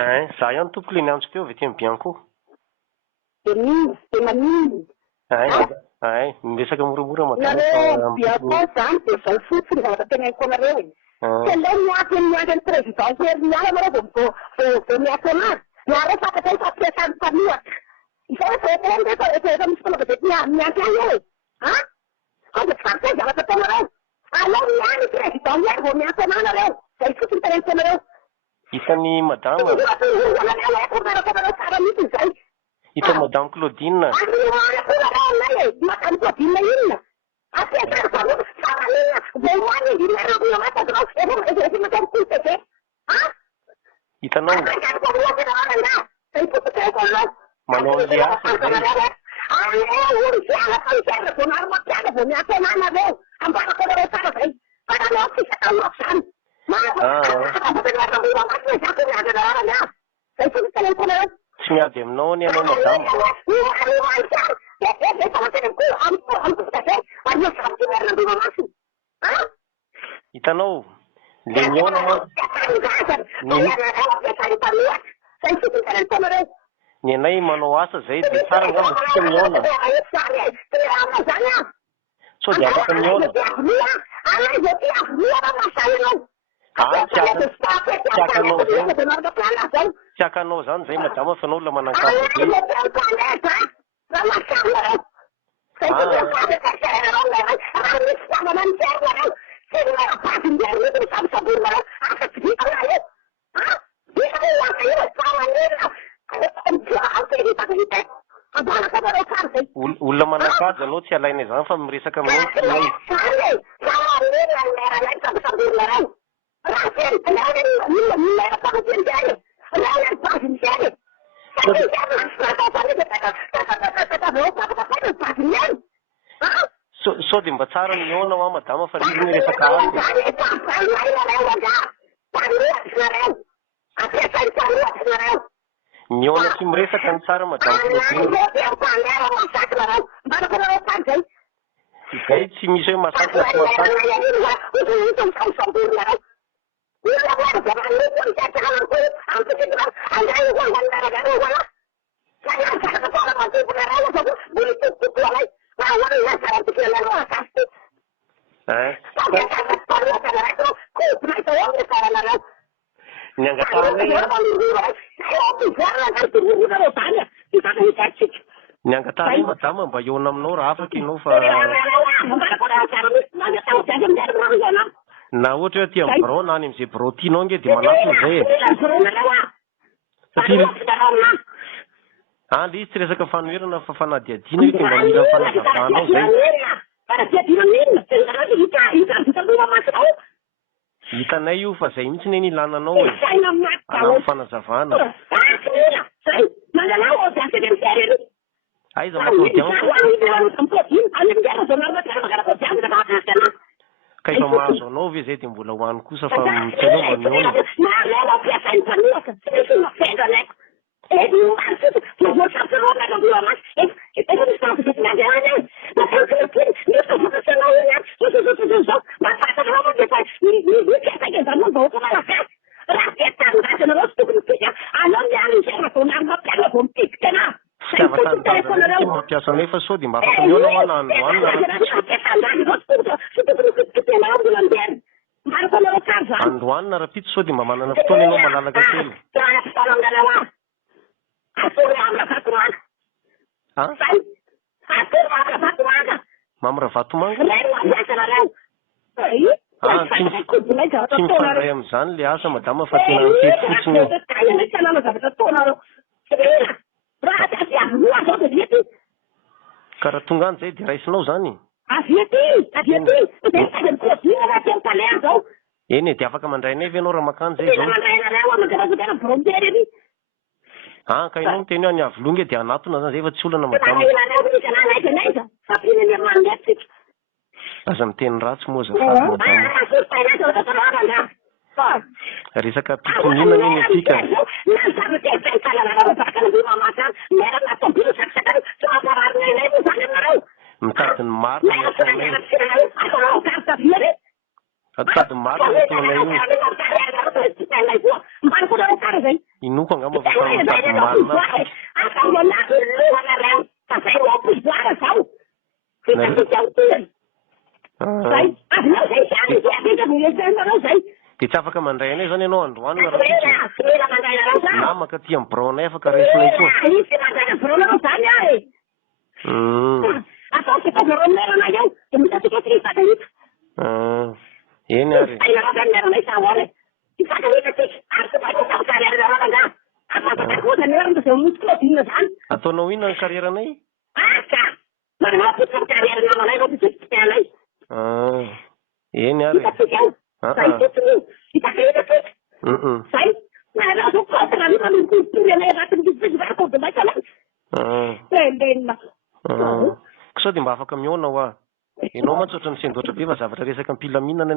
Za ihany tompoko le niantsoko teo avy ety amin'ny Bianco. De manino. Miresaka moramora Nareo Bianco zany de zay fotsiny zavatra tenaiko anareo e. Tsy ilay miafy ny président herinala nareo vao miafy anazy. Nareo fantatra fa ampiasany mpanohatra. Izay efa misy mpanavezety miampy ahy eo e. Aza tsy fantatra zavatra ataonareo. Aleo miany président hiary vao miafy anahy nareo. Zay fotsiny tenaiko anareo. Hitan'ny madama. Hita madame Claudine. Madame Claudine inona? Hitanao manao le asa tsy miady aminao ny anao madama. Hitanao le miona ny anay manao asa zay de tsara ngamba tsika miona. So de afaka miona. Tsy hakanao zany zay madama fa anao la manan-kazo be. Olona manan-kajo anao tsy alaina zany fa miresaka aminao tsy ilay. So de mba tsara miona hoa madama fa liry miresaka azy. Miona tsy miresaka ny tsara madama Claudine. Izay tsy misy hoe masaky na tsy masaky. Ny angatanay madama mba iona aminao raha afaka ianao fa na ohatra hoe aty amin'ny birao na any amin'izay birao tianao nge de manatona zay e. Satria le izy tsy resaka fanoherana fa fanadiadiana io de mba mila fanazavahanao zay. Hitanay io fa zay mihitsy ne nilananao e. Anao fanazavana. Aiza maklodian ka efa mahazo anao ve zay de mbola hoany kosa fa tsy anao mba miona. Mampiasa anay fa sao de mba afaka miona hoa na androany androany na rapitso sao de mba manana fotoana ianao malalaka kely. Mamra vatomanga? Tsy mifandray am'izany le asa madama fa tena mitety fotsiny io. Karaha tonga any zay de raisinao zany. Eny e de afaka mandray anay ve anao raha makany zay zao? Ka ianao miteny hoe any Avolonge de anatona zany zay fa tsy olana madama. Aza miteny ratsy moa azafady madama. Resaka mpitonina iny etika. Mitady ny marina ny atonay. Mitady ny marina ny atonay io. zay. Inoko angamba fa sady marina. Aka manaky lohana rano. Fa zay ho ampivoara zao. Zay. Avinao zay zany zay mientanareo zay. De tsy afaka mandray anay zany ianao androany na Tena mandray anao zany. namaka ty amin'ny braonay afaka raisinay koa. Izy mandray braonao zany ahy. Ataosika braonay eo. De mitatsika trifaka hita. Eny ary. Ay narakan meronay sa awal. Trifaka hita tsika. Ary tsy maintsy atao carrière narana. Afaka kosa nerana zay mutiko dinna zany. Ataonao inona ny carrière-nay? Aka. Manapitra ny carrière namanay no pitsikitianay. Eny ary. Sai totoo. Hitaka hita tsika. Sai. Narazo kontra ny manontory anay ratin'ny bibivarako de maika lang. Tendena. Sao de mba afaka miona ho ah. Ianao mantsy ohatran'ny sendrotra be fa zavatra resaka am-pilaminana